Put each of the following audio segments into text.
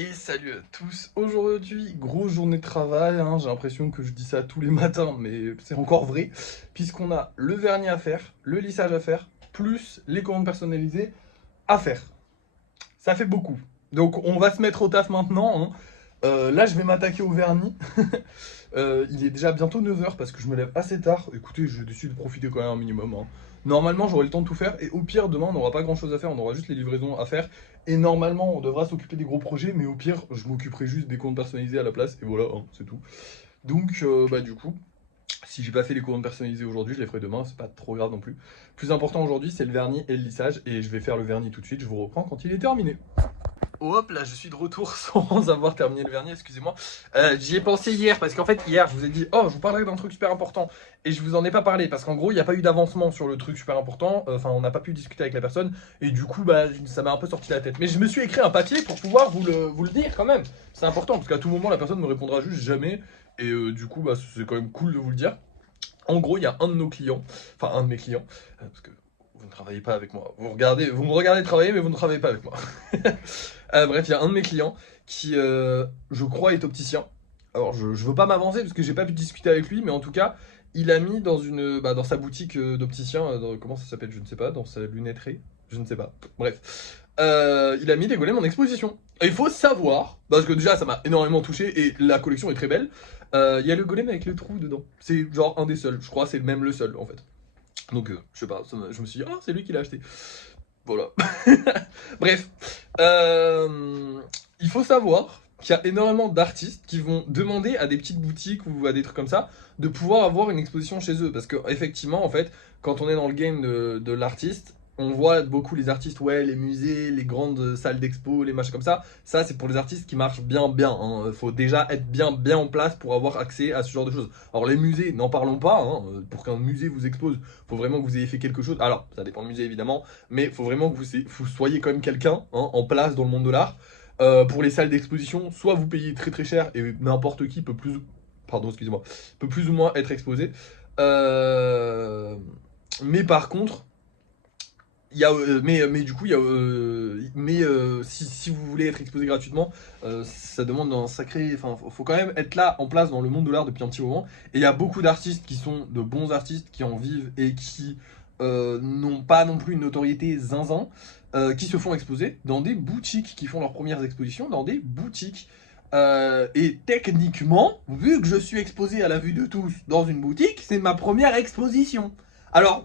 Et salut à tous, aujourd'hui grosse journée de travail, hein. J'ai l'impression que je dis ça tous les matins mais c'est encore vrai, puisqu'on a le vernis à faire, le lissage à faire, plus les commandes personnalisées à faire. Ça fait beaucoup. Donc on va se mettre au taf maintenant, hein. Là je vais m'attaquer au vernis. Il est déjà bientôt 9 h parce que je me lève assez tard. Écoutez, je décide de profiter quand même un minimum, hein. Normalement, j'aurai le temps de tout faire. Et au pire, demain, on n'aura pas grand-chose à faire. On aura juste les livraisons à faire. Et normalement, on devra s'occuper des gros projets. Mais au pire, je m'occuperai juste des comptes personnalisés à la place. Et voilà, hein, c'est tout. Donc, du coup, si j'ai pas fait les commandes personnalisées aujourd'hui, je les ferai demain. C'est pas trop grave non plus. Plus important aujourd'hui, c'est le vernis et le lissage. Et je vais faire le vernis tout de suite. Je vous reprends quand il est terminé. Hop, là je suis de retour sans avoir terminé le vernis, excusez-moi. J'y ai pensé hier, parce qu'en fait hier je vous ai dit, oh je vous parlerai d'un truc super important, et je vous en ai pas parlé, parce qu'en gros il n'y a pas eu d'avancement sur le truc super important, enfin on n'a pas pu discuter avec la personne, et du coup bah ça m'a un peu sorti la tête. Mais je me suis écrit un papier pour pouvoir vous le dire quand même, c'est important, parce qu'à tout moment la personne me répondra juste jamais, et du coup bah c'est quand même cool de vous le dire. En gros, il y a un de nos clients, enfin un de mes clients, parce que vous ne travaillez pas avec moi. Vous me regardez travailler, mais vous ne travaillez pas avec moi. Bref, il y a un de mes clients qui, je crois, est opticien. Alors, je veux pas m'avancer parce que j'ai pas pu discuter avec lui, mais en tout cas, il a mis dans sa boutique d'opticien, comment ça s'appelle, je ne sais pas, dans sa lunetterie, je ne sais pas. Bref, il a mis des golems en exposition. Et il faut savoir, parce que déjà ça m'a énormément touché et la collection est très belle. Il y a le golem avec le trou dedans. C'est genre un des seuls, je crois, c'est même le seul en fait. Donc, je sais pas, je me suis dit, ah, c'est lui qui l'a acheté. Voilà. Bref, il faut savoir qu'il y a énormément d'artistes qui vont demander à des petites boutiques ou à des trucs comme ça de pouvoir avoir une exposition chez eux. Parce que effectivement, en fait, quand on est dans le game de l'artiste, on voit beaucoup les artistes, ouais, les musées, les grandes salles d'expo, les machins comme ça. Ça, c'est pour les artistes qui marchent bien, bien, hein. Faut déjà être bien, bien en place pour avoir accès à ce genre de choses. Alors les musées, n'en parlons pas, hein. Pour qu'un musée vous expose, faut vraiment que vous ayez fait quelque chose. Alors, ça dépend du musée évidemment, mais il faut vraiment que vous soyez quand même quelqu'un, hein, en place dans le monde de l'art. Pour les salles d'exposition, soit vous payez très très cher et n'importe qui peut plus, pardon, excusez-moi, peut plus ou moins être exposé. Euh, mais par contre, il y a, mais du coup, il y a, si vous voulez être exposé gratuitement, ça demande un sacré, enfin, faut quand même être là en place dans le monde de l'art depuis un petit moment. Et il y a beaucoup d'artistes qui sont de bons artistes qui en vivent et qui n'ont pas non plus une notoriété zinzin, qui se font exposer dans des boutiques, qui font leurs premières expositions dans des boutiques. Et techniquement, vu que je suis exposé à la vue de tous dans une boutique, c'est ma première exposition. Alors,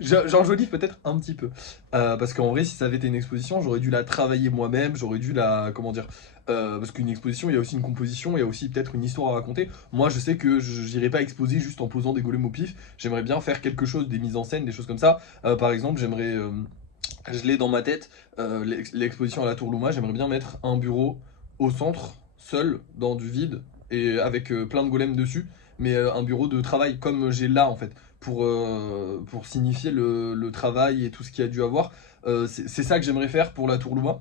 j'enjolive peut-être un petit peu. Parce qu'en vrai, si ça avait été une exposition, j'aurais dû la travailler moi-même, j'aurais dû la. Comment dire, parce qu'une exposition, il y a aussi une composition, il y a aussi peut-être une histoire à raconter. Moi, je sais que j'irai pas exposer juste en posant des golems au pif. J'aimerais bien faire quelque chose, des mises en scène, des choses comme ça. Par exemple, j'aimerais. Je l'ai dans ma tête, l'exposition à la Tour Louma, j'aimerais bien mettre un bureau au centre, seul, dans du vide, et avec plein de golems dessus, mais un bureau de travail comme j'ai là en fait, pour signifier le travail et tout ce qu'il y a dû avoir. C'est ça que j'aimerais faire pour la Tour Louma.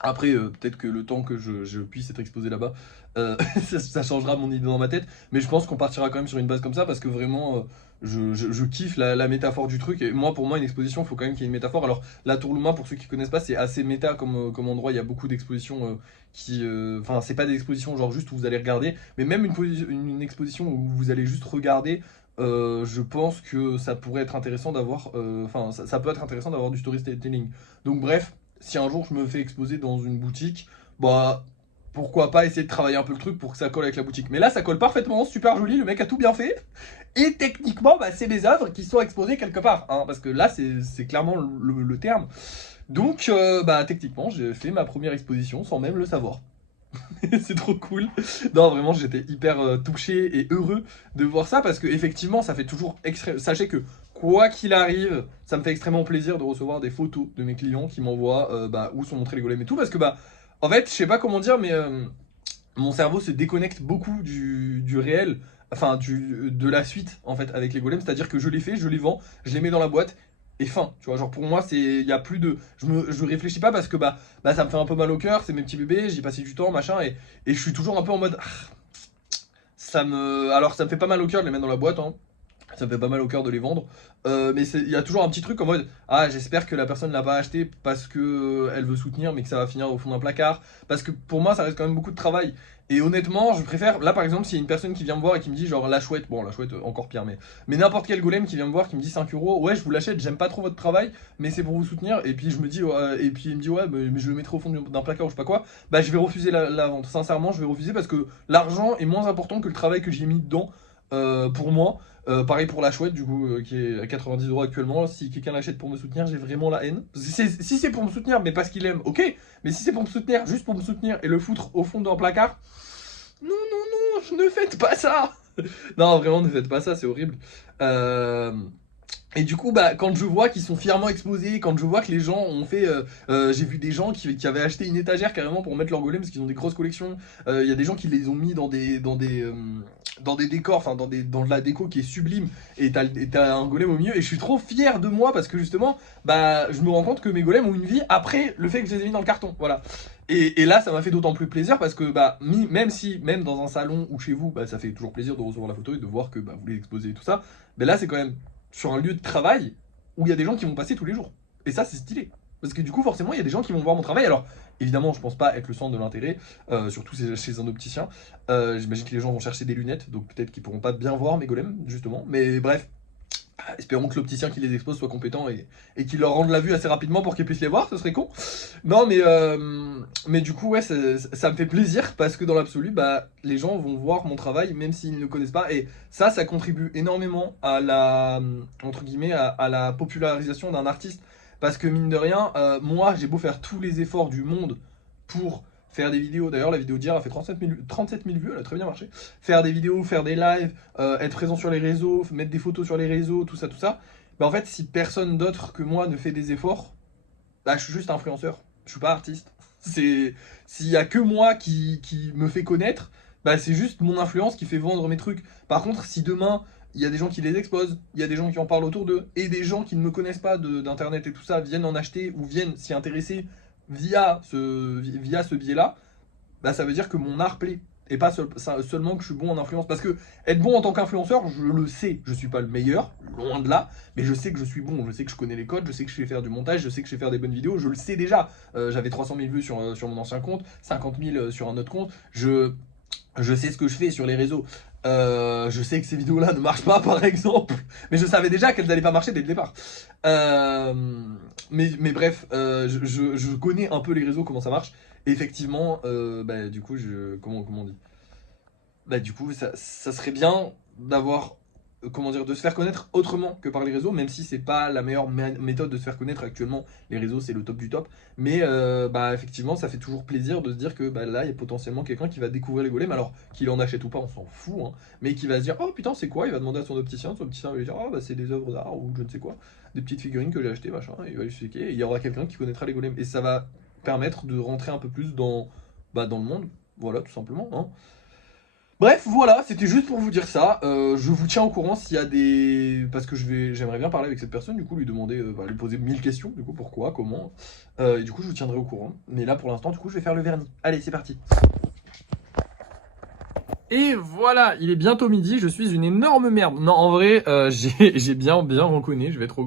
Après, peut-être que le temps que je puisse être exposé là-bas, ça changera mon idée dans ma tête. Mais je pense qu'on partira quand même sur une base comme ça parce que vraiment, je kiffe la métaphore du truc. Et moi, pour moi, une exposition, il faut quand même qu'il y ait une métaphore. Alors, la Tour Louma, pour ceux qui connaissent pas, c'est assez méta comme endroit. Il y a beaucoup d'expositions qui. Enfin, c'est pas des expositions genre juste où vous allez regarder, mais même une exposition où vous allez juste regarder. Je pense que ça pourrait être intéressant d'avoir. Enfin, ça peut être intéressant d'avoir du storytelling. Donc, bref, si un jour je me fais exposer dans une boutique, bah pourquoi pas essayer de travailler un peu le truc pour que ça colle avec la boutique. Mais là, ça colle parfaitement, super joli, le mec a tout bien fait. Et techniquement, bah, c'est mes œuvres qui sont exposées quelque part, hein, parce que là, c'est clairement le terme. Donc, bah techniquement, j'ai fait ma première exposition sans même le savoir. C'est trop cool. Non, vraiment, j'étais hyper touché et heureux de voir ça parce que effectivement, ça fait toujours extrêmement. Sachez que quoi qu'il arrive, ça me fait extrêmement plaisir de recevoir des photos de mes clients qui m'envoient où sont montrés les golems et tout parce que en fait, je sais pas comment dire, mais mon cerveau se déconnecte beaucoup du réel. Enfin, de la suite en fait avec les golems, c'est-à-dire que je les fais, je les vends, je les mets dans la boîte et fin, tu vois, genre pour moi c'est il y a plus de je réfléchis pas parce que ça me fait un peu mal au cœur, c'est mes petits bébés, j'y passé du temps, machin et je suis toujours un peu en mode ça me fait pas mal au cœur de les mettre dans la boîte, hein. Ça me fait pas mal au cœur de les vendre. Mais il y a toujours un petit truc en mode ah, j'espère que la personne l'a pas acheté parce que elle veut soutenir, mais que ça va finir au fond d'un placard. Parce que pour moi, ça reste quand même beaucoup de travail. Et honnêtement, je préfère. Là, par exemple, s'il y a une personne qui vient me voir et qui me dit genre la chouette, bon, la chouette, encore pire, mais n'importe quel golem qui vient me voir qui me dit 5 €, ouais, je vous l'achète, j'aime pas trop votre travail, mais c'est pour vous soutenir. Et puis je me dis, et puis il me dit, ouais, mais je le mettrai au fond d'un placard ou je sais pas quoi. Bah, je vais refuser la vente. Sincèrement, je vais refuser parce que l'argent est moins important que le travail que j'ai mis dedans pour moi. Pareil pour la chouette, du coup, qui est à 90 € actuellement. Si quelqu'un l'achète pour me soutenir, j'ai vraiment la haine. Si c'est pour me soutenir, mais parce qu'il aime, ok. Mais si c'est pour me soutenir, juste pour me soutenir et le foutre au fond d'un placard, non, non, non, ne faites pas ça. Non, vraiment, ne faites pas ça, c'est horrible. Euh, et du coup, bah, quand je vois qu'ils sont fièrement exposés, quand je vois que les gens ont fait. J'ai vu des gens qui avaient acheté une étagère carrément pour mettre leur golem parce qu'ils ont des grosses collections. Il y a des gens qui les ont mis dans des décors, enfin dans de la déco qui est sublime. Et t'as un golem au milieu. Et je suis trop fier de moi parce que justement, bah, je me rends compte que mes golems ont une vie après le fait que je les ai mis dans le carton. Voilà. Et là, ça m'a fait d'autant plus plaisir parce que bah, même dans un salon ou chez vous, bah, ça fait toujours plaisir de recevoir la photo et de voir que bah, vous les exposez et tout ça. Mais là, c'est quand même sur un lieu de travail où il y a des gens qui vont passer tous les jours. Et ça, c'est stylé. Parce que du coup, forcément, il y a des gens qui vont voir mon travail. Alors, évidemment, je pense pas être le centre de l'intérêt, surtout chez un opticien. J'imagine que les gens vont chercher des lunettes, donc peut-être qu'ils pourront pas bien voir mes golems, justement. Mais bref, espérons que l'opticien qui les expose soit compétent et qu'il leur rende la vue assez rapidement pour qu'ils puissent les voir, ce serait con. Non, mais du coup, ouais, ça me fait plaisir parce que dans l'absolu, bah, les gens vont voir mon travail même s'ils ne le connaissent pas. Et ça contribue énormément à entre guillemets, à la popularisation d'un artiste. Parce que mine de rien, moi, j'ai beau faire tous les efforts du monde pour faire des vidéos. D'ailleurs, la vidéo d'hier a fait 37 000 vues, elle a très bien marché. Faire des vidéos, faire des lives, être présent sur les réseaux, mettre des photos sur les réseaux, tout ça, tout ça. Bah en fait, si personne d'autre que moi ne fait des efforts, bah je suis juste influenceur. Je suis pas artiste. S'il y a que moi qui me fait connaître, bah c'est juste mon influence qui fait vendre mes trucs. Par contre, si demain il y a des gens qui les exposent, il y a des gens qui en parlent autour d'eux, et des gens qui ne me connaissent pas d'internet et tout ça viennent en acheter ou viennent s'y intéresser via ce biais-là, bah ça veut dire que mon art plaît. Et pas seulement que je suis bon en influence. Parce que être bon en tant qu'influenceur, je le sais. Je suis pas le meilleur, loin de là. Mais je sais que je suis bon. Je sais que je connais les codes. Je sais que je sais faire du montage. Je sais que je sais faire des bonnes vidéos. Je le sais déjà. J'avais 300 000 vues sur mon ancien compte. 50 000 sur un autre compte. Je sais ce que je fais sur les réseaux. Je sais que ces vidéos-là ne marchent pas, par exemple. Mais je savais déjà qu'elles n'allaient pas marcher dès le départ. Mais bref, je connais un peu les réseaux, comment ça marche. Et effectivement, bah, du coup, comment on dit? Bah, du coup, ça serait bien d'avoir, comment dire, de se faire connaître autrement que par les réseaux, même si c'est pas la meilleure méthode de se faire connaître actuellement. Les réseaux, c'est le top du top. Mais bah, effectivement, ça fait toujours plaisir de se dire que bah, là, il y a potentiellement quelqu'un qui va découvrir les golems, alors qu'il en achète ou pas, on s'en fout, hein, mais qui va se dire, oh putain, c'est quoi? Il va demander à son opticien va lui dire, oh bah, c'est des œuvres d'art ou je ne sais quoi, des petites figurines que j'ai achetées, machin, et il va lui expliquer, et il y aura quelqu'un qui connaîtra les golems. Et ça va permettre de rentrer un peu plus dans le monde, voilà, tout simplement, hein. Bref, voilà, c'était juste pour vous dire ça. Je vous tiens au courant s'il y a des. Parce que j'aimerais bien parler avec cette personne, du coup, lui demander, lui poser 1000 questions, du coup, pourquoi, comment. Et du coup, je vous tiendrai au courant. Mais là, pour l'instant, du coup, je vais faire le vernis. Allez, c'est parti. Et voilà, il est bientôt midi, je suis une énorme merde. Non, en vrai, j'ai bien reconnu, je vais être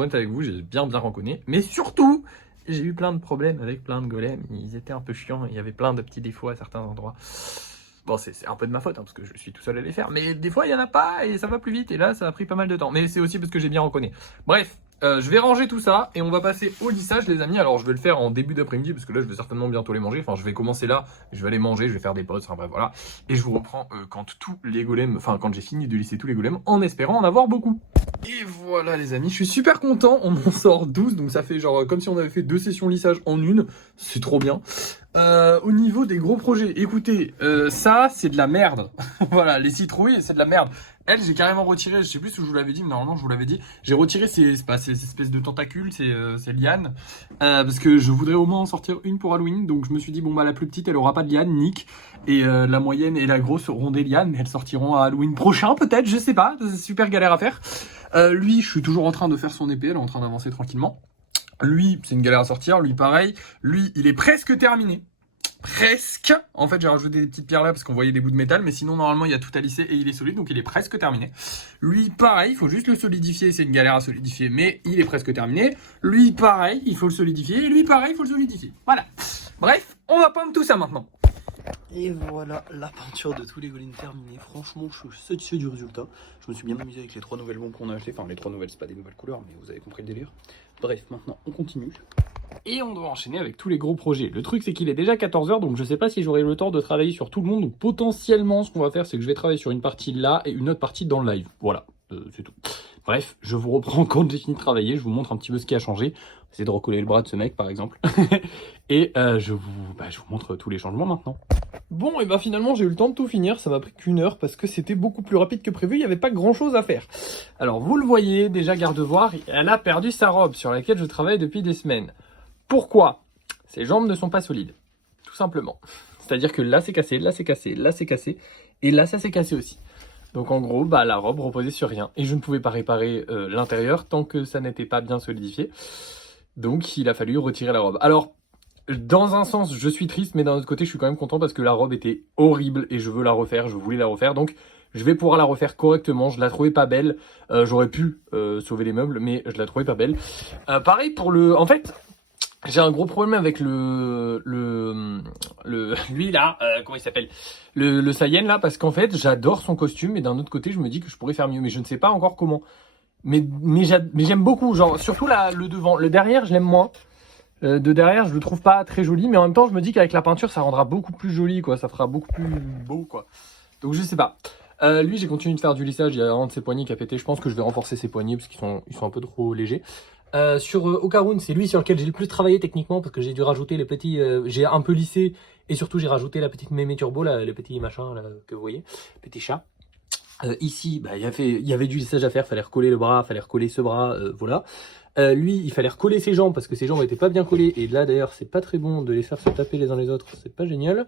honnête avec vous, j'ai bien reconnu. Mais surtout, j'ai eu plein de problèmes avec plein de golems, ils étaient un peu chiants, il y avait plein de petits défauts à certains endroits. Bon, c'est un peu de ma faute, hein, parce que je suis tout seul à les faire, mais des fois, il n'y en a pas, et ça va plus vite, et là, ça a pris pas mal de temps. Mais c'est aussi parce que j'ai bien reconnu. Bref, je vais ranger tout ça, et on va passer au lissage, les amis. Alors, je vais le faire en début d'après-midi, parce que là, je vais certainement bientôt les manger. Enfin, je vais commencer là, je vais aller manger, je vais faire des pauses, enfin bref, voilà. Et je vous reprends quand tous les golems, enfin, quand j'ai fini de lisser tous les golems, en espérant en avoir beaucoup. Et voilà les amis, je suis super content, on en sort 12, donc ça fait genre comme si on avait fait 2 sessions lissage en une, c'est trop bien. Au niveau des gros projets, écoutez, ça c'est de la merde. Voilà, les citrouilles c'est de la merde. Elle, j'ai carrément retiré, je sais plus si je vous l'avais dit, mais normalement je vous l'avais dit, j'ai retiré ces espèces de tentacules, ces lianes, parce que je voudrais au moins en sortir une pour Halloween, donc je me suis dit, bon bah la plus petite elle aura pas de liane, nick, et la moyenne et la grosse auront des lianes, mais elles sortiront à Halloween prochain peut-être, je sais pas, c'est super galère à faire. Lui, je suis toujours en train de faire son épée, elle est en train d'avancer tranquillement. Lui, c'est une galère à sortir, lui pareil, lui il est presque terminé. presque. En fait, j'ai rajouté des petites pierres là parce qu'on voyait des bouts de métal, mais sinon, normalement, il y a tout à lisser et il est solide, donc il est presque terminé. Lui, pareil, il faut juste le solidifier, c'est une galère à solidifier, mais il est presque terminé. Lui, pareil, il faut le solidifier, et lui, pareil, il faut le solidifier. Voilà. Bref, on va peindre tout ça maintenant. Et voilà la peinture de tous les golems terminés. Franchement, je suis satisfait du résultat. Je me suis bien amusé avec les 3 nouvelles bombes qu'on a achetées. Enfin, les 3 nouvelles, c'est pas des nouvelles couleurs, mais vous avez compris le délire. Bref, maintenant, on continue. Et on doit enchaîner avec tous les gros projets. Le truc, c'est qu'il est déjà 14h, donc je sais pas si j'aurai le temps de travailler sur tout le monde. Donc potentiellement, ce qu'on va faire, c'est que je vais travailler sur une partie là et une autre partie dans le live. Voilà, c'est tout. Bref, je vous reprends quand j'ai fini de travailler. Je vous montre un petit peu ce qui a changé. Essayez de recoller le bras de ce mec, par exemple. Et je vous montre tous les changements maintenant. Bon, et ben finalement j'ai eu le temps de tout finir, ça m'a pris qu'1 heure parce que c'était beaucoup plus rapide que prévu, il n'y avait pas grand chose à faire. Alors vous le voyez, déjà Gardevoir, elle a perdu sa robe sur laquelle je travaille depuis des semaines. Pourquoi? Ses jambes ne sont pas solides, tout simplement. C'est-à-dire que là c'est cassé, là c'est cassé, là c'est cassé, et là ça s'est cassé aussi. Donc en gros, bah, la robe reposait sur rien, et je ne pouvais pas réparer l'intérieur tant que ça n'était pas bien solidifié. Donc il a fallu retirer la robe. Alors, dans un sens, je suis triste, mais d'un autre côté, je suis quand même content parce que la robe était horrible et je veux la refaire, je voulais la refaire. Donc, je vais pouvoir la refaire correctement. Je la trouvais pas belle. J'aurais pu sauver les meubles, mais je la trouvais pas belle. Pareil pour le... En fait, j'ai un gros problème avec lui là, comment il s'appelle, le Saiyan là, parce qu'en fait, j'adore son costume et d'un autre côté, je me dis que je pourrais faire mieux, mais je ne sais pas encore comment. Mais j'aime beaucoup, genre, surtout le devant. Le derrière, je l'aime moins. De derrière, je le trouve pas très joli, mais en même temps, je me dis qu'avec la peinture, ça rendra beaucoup plus joli, quoi. Ça fera beaucoup plus beau, quoi. Donc, je sais pas. Lui, j'ai continué de faire du lissage. Il y a un de ses poignets qui a pété. Je pense que je vais renforcer ses poignets parce qu'ils sont un peu trop légers. Sur Okarun, c'est lui sur lequel j'ai le plus travaillé techniquement parce que j'ai dû rajouter les petits. J'ai un peu lissé et surtout, j'ai rajouté la petite mémé turbo, là, le petit machin là, que vous voyez, petit chat. Ici, bah, il y avait du lissage à faire. Fallait recoller le bras, fallait recoller ce bras, voilà. Lui, il fallait recoller ses jambes parce que ses jambes étaient pas bien collées. Et là, d'ailleurs, c'est pas très bon de les faire se taper les uns les autres. C'est pas génial.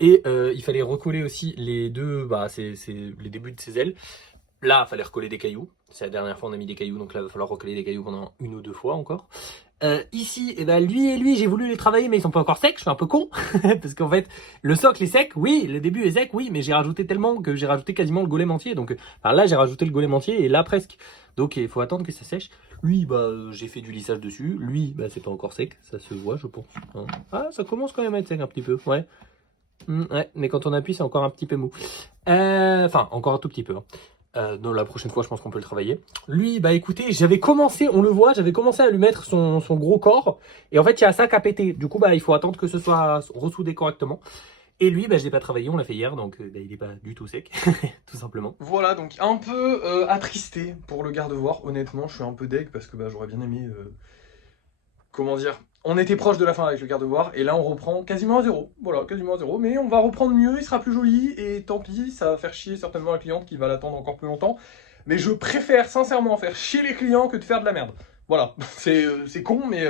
Et il fallait recoller aussi les deux, bah, c'est les débuts de ses ailes. Là, il fallait recoller des cailloux. C'est la dernière fois on a mis des cailloux, donc là, il va falloir recoller des cailloux pendant 1 ou 2 fois encore. Ici, eh ben, lui, j'ai voulu les travailler, mais ils sont pas encore secs. Je suis un peu con. Parce qu'en fait, le socle est sec, oui. Le début est sec, oui. Mais j'ai rajouté tellement que j'ai rajouté quasiment le golem entier. Donc, enfin, là, j'ai rajouté le golem entier et là, presque. Donc, il faut attendre que ça sèche. Lui, bah, j'ai fait du lissage dessus. Lui, bah, c'est pas encore sec. Ça se voit, je pense. Hein. Ah, ça commence quand même à être sec un petit peu. Ouais. Ouais, mais quand on appuie, c'est encore un petit peu mou. Enfin, encore un tout petit peu. Hein. Non, la prochaine fois, je pense qu'on peut le travailler. Lui, bah écoutez, j'avais commencé, on le voit, j'avais commencé à lui mettre son gros corps. Et en fait, il y a ça qui a pété. Du coup, bah il faut attendre que ce soit ressoudé correctement. Et lui, bah je l'ai pas travaillé, on l'a fait hier, donc bah, il est pas du tout sec, tout simplement. Voilà, donc un peu attristé pour le Gardevoir. Honnêtement, je suis un peu deg parce que bah, j'aurais bien aimé... comment dire, on était proche de la fin avec le Gardevoir et là on reprend quasiment à zéro. Voilà, quasiment à zéro, mais on va reprendre mieux, il sera plus joli et tant pis, ça va faire chier certainement la cliente qui va l'attendre encore plus longtemps. Mais je préfère sincèrement faire chier les clients que de faire de la merde. Voilà, c'est con, mais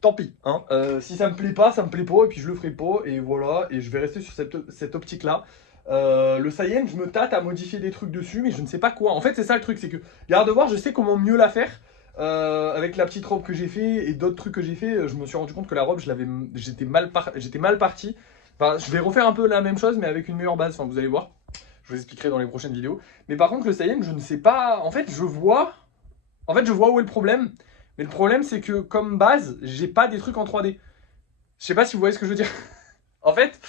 tant pis. Hein. Si ça me plaît pas, ça me plaît pas et puis je le ferai pas et voilà, et je vais rester sur cette optique-là. Le Saiyan, je me tâte à modifier des trucs dessus, mais je ne sais pas quoi. En fait, c'est ça le truc, c'est que Gardevoir, je sais comment mieux la faire. Avec la petite robe que j'ai fait et d'autres trucs que j'ai fait, je me suis rendu compte que la robe, j'étais mal parti. Enfin, je vais refaire un peu la même chose, mais avec une meilleure base. Enfin, vous allez voir. Je vous expliquerai dans les prochaines vidéos. Mais par contre, le Saiyan, je ne sais pas. En fait, je vois où est le problème. Mais le problème, c'est que comme base, j'ai pas des trucs en 3D. Je sais pas si vous voyez ce que je veux dire. En fait,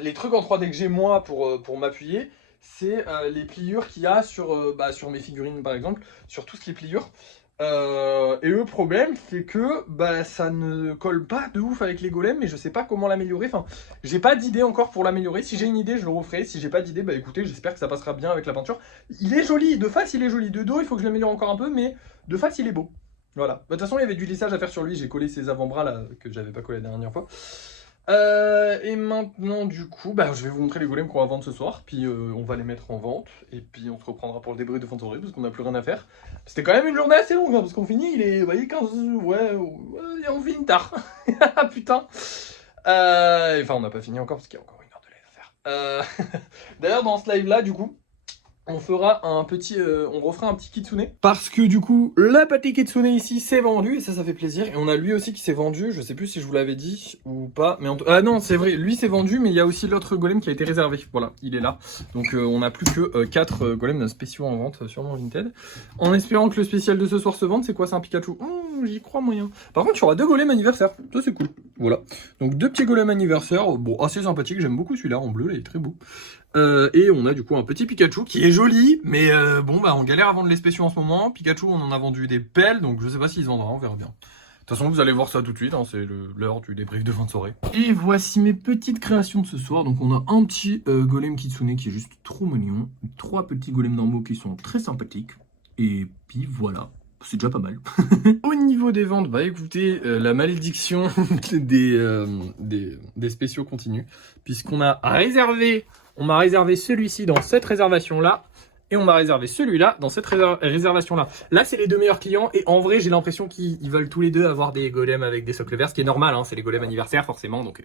les trucs en 3D que j'ai moi pour m'appuyer, c'est les pliures qu'il y a sur mes figurines par exemple, sur tout ce qui est pliures. Et le problème c'est que ça ne colle pas de ouf avec les golems, mais je sais pas comment l'améliorer. Enfin, j'ai pas d'idée encore pour l'améliorer. Si j'ai une idée, je le referai. Si j'ai pas d'idée, bah écoutez, j'espère que ça passera bien avec la peinture. Il est joli, de face il est joli, de dos il faut que je l'améliore encore un peu, mais de face il est beau. Voilà. De toute façon, il y avait du lissage à faire sur lui, j'ai collé ses avant-bras là que j'avais pas collé la dernière fois. Et maintenant du coup, je vais vous montrer les golems qu'on va vendre ce soir, puis on va les mettre en vente, et puis on se reprendra pour le débrief de fin de soirée, parce qu'on n'a plus rien à faire. C'était quand même une journée assez longue, hein, parce qu'on finit, il est 15, ouais, on finit tard. Putain. Enfin, on n'a pas fini encore, parce qu'il y a encore 1 heure de live à faire. D'ailleurs, dans ce live là, du coup, on fera un petit, on refera un petit kitsune. Parce que du coup, la pâté kitsune ici s'est vendue et ça fait plaisir. Et on a lui aussi qui s'est vendu. Je sais plus si je vous l'avais dit ou pas. Mais ah non, c'est vrai, lui s'est vendu, mais il y a aussi l'autre golem qui a été réservé. Voilà, il est là. Donc on n'a plus que 4 golems spéciaux en vente sur mon Vinted. En espérant que le spécial de ce soir se vende. C'est quoi, c'est un Pikachu? J'y crois moyen. Par contre, il y aura 2 golems anniversaire. Ça c'est cool. Voilà. Donc 2 petits golems anniversaire. Bon, assez sympathique. J'aime beaucoup celui-là en bleu. Là, il est très beau. Et on a du coup un petit Pikachu qui est joli, mais bon bah on galère à vendre les spéciaux en ce moment. Pikachu on en a vendu des pelles, donc je sais pas s'il se vendra, on verra bien. De toute façon vous allez voir ça tout de suite, hein, c'est l'heure du débrief de fin de soirée. Et voici mes petites créations de ce soir. Donc on a un petit golem kitsune qui est juste trop mignon, 3 petits golems normaux qui sont très sympathiques, et puis voilà. C'est déjà pas mal. Au niveau des ventes, bah écoutez, la malédiction des spéciaux continue, puisqu'on a réservé. On m'a réservé celui-ci dans cette réservation-là. Et on m'a réservé celui-là dans cette réservation-là. Là, c'est les 2 meilleurs clients. Et en vrai, j'ai l'impression qu'ils veulent tous les deux avoir des golems avec des socles verts. Ce qui est normal, hein, c'est les golems anniversaires, forcément. Donc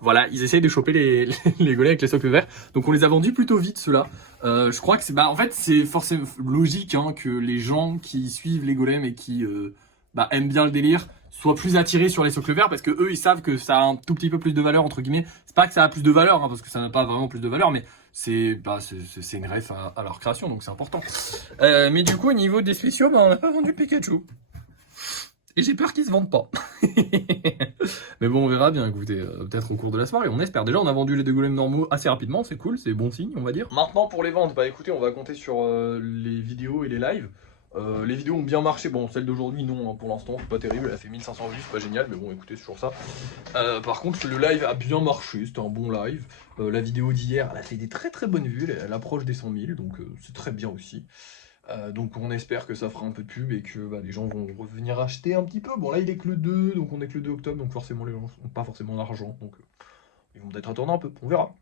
voilà, ils essayent de choper les golems avec les socles verts. Donc on les a vendus plutôt vite, ceux-là. Je crois que c'est... Bah, en fait, c'est forcément logique hein, que les gens qui suivent les golems et qui aiment bien le délire soient plus attirés sur les socles verts parce que eux ils savent que ça a un tout petit peu plus de valeur entre guillemets. C'est pas que ça a plus de valeur hein, parce que ça n'a pas vraiment plus de valeur, mais c'est une ref à leur création, donc c'est important. Mais du coup au niveau des spéciaux, on n'a pas vendu le Pikachu. Et j'ai peur qu'ils se vendent pas. Mais bon on verra bien, écoutez, peut-être au cours de la soirée, on espère. Déjà on a vendu les 2 golems normaux assez rapidement, c'est cool, c'est bon signe on va dire. Maintenant pour les ventes, bah écoutez on va compter sur les vidéos et les lives. Les vidéos ont bien marché, bon celle d'aujourd'hui non hein, pour l'instant c'est pas terrible, elle a fait 1500 vues, c'est pas génial mais bon écoutez c'est toujours ça. Par contre le live a bien marché, c'était un bon live. La vidéo d'hier elle a fait des très très bonnes vues, elle approche des 100 000 donc c'est très bien aussi. Donc on espère que ça fera un peu de pub et que les gens vont revenir acheter un petit peu. Bon là il est que le 2, donc on est que le 2 octobre, donc forcément les gens n'ont pas forcément d'argent, donc ils vont peut-être attendre un peu, on verra.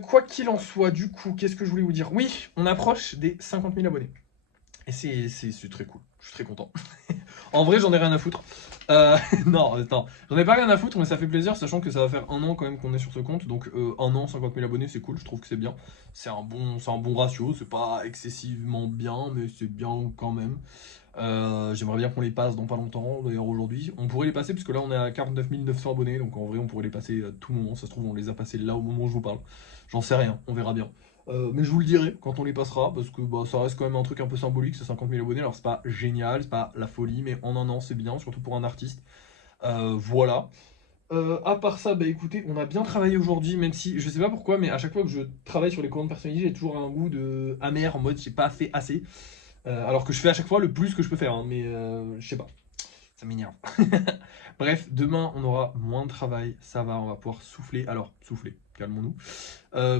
Quoi qu'il en soit, du coup, qu'est-ce que je voulais vous dire? Oui, on approche des 50 000 abonnés. Et c'est très cool, je suis très content. En vrai, j'en ai rien à foutre. Non, attends, j'en ai pas rien à foutre, mais ça fait plaisir, sachant que ça va faire 1 an quand même qu'on est sur ce compte. Donc 1 an, 50 000 abonnés, c'est cool, je trouve que c'est bien. C'est un bon ratio, c'est pas excessivement bien, mais c'est bien quand même. J'aimerais bien qu'on les passe dans pas longtemps, d'ailleurs aujourd'hui. On pourrait les passer, parce que là on est à 49 900 abonnés, donc en vrai on pourrait les passer à tout moment. Ça se trouve on les a passés là au moment où je vous parle. J'en sais rien, on verra bien. Mais je vous le dirai quand on les passera, parce que ça reste quand même un truc un peu symbolique, c'est 50 000 abonnés, alors c'est pas génial, c'est pas la folie, mais en 1 an c'est bien, surtout pour un artiste. Voilà. À part ça, écoutez, on a bien travaillé aujourd'hui, même si je sais pas pourquoi, mais à chaque fois que je travaille sur les commandes personnalisées, j'ai toujours un goût de amer, en mode j'ai pas fait assez. Alors que je fais à chaque fois le plus que je peux faire, hein, mais je sais pas, ça m'énerve. Bref, demain on aura moins de travail, ça va, on va pouvoir souffler. Alors, souffler, calmons-nous.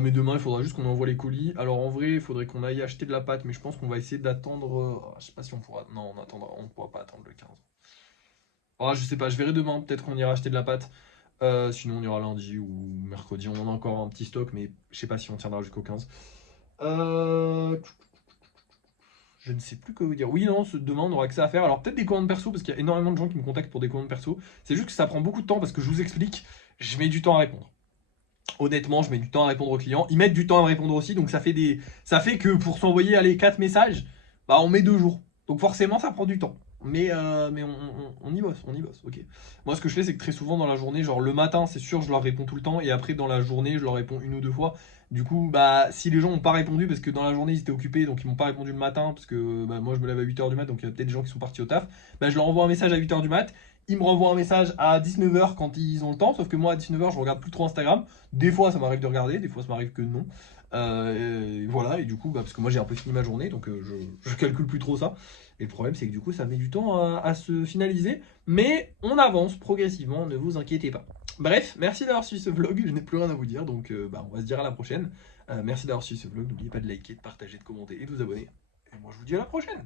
Mais demain il faudra juste qu'on envoie les colis. Alors en vrai, il faudrait qu'on aille acheter de la pâte, mais je pense qu'on va essayer d'attendre. Je sais pas si on pourra. Non, on ne pourra pas attendre le 15. Je sais pas, je verrai demain, peut-être qu'on ira acheter de la pâte. Sinon on ira lundi ou mercredi, on en a encore un petit stock, mais je sais pas si on tiendra jusqu'au 15. Je ne sais plus quoi vous dire. Oui, non, demain on aura que ça à faire. Alors peut-être des commandes perso, parce qu'il y a énormément de gens qui me contactent pour des commandes perso. C'est juste que ça prend beaucoup de temps, parce que je vous explique, je mets du temps à répondre. Honnêtement, je mets du temps à répondre aux clients. Ils mettent du temps à me répondre aussi, donc ça fait que pour s'envoyer 4 messages, on met 2 jours. Donc forcément, ça prend du temps. Mais on y bosse, ok. Moi, ce que je fais, c'est que très souvent dans la journée, genre le matin, c'est sûr, je leur réponds tout le temps, et après dans la journée, je leur réponds 1 ou 2 fois. Du coup, si les gens n'ont pas répondu parce que dans la journée ils étaient occupés, donc ils m'ont pas répondu le matin, parce que moi je me lève à 8h du mat, donc il y a peut-être des gens qui sont partis au taf, je leur envoie un message à 8h du mat, ils me renvoient un message à 19h quand ils ont le temps, sauf que moi à 19h je regarde plus trop Instagram. Des fois ça m'arrive de regarder, des fois ça m'arrive que non. Et voilà, et du coup, parce que moi j'ai un peu fini ma journée, donc je calcule plus trop ça. Et le problème c'est que du coup ça met du temps à se finaliser, mais on avance progressivement, ne vous inquiétez pas. Bref, merci d'avoir suivi ce vlog, je n'ai plus rien à vous dire, donc on va se dire à la prochaine. Merci d'avoir suivi ce vlog, n'oubliez pas de liker, de partager, de commenter et de vous abonner. Et moi je vous dis à la prochaine.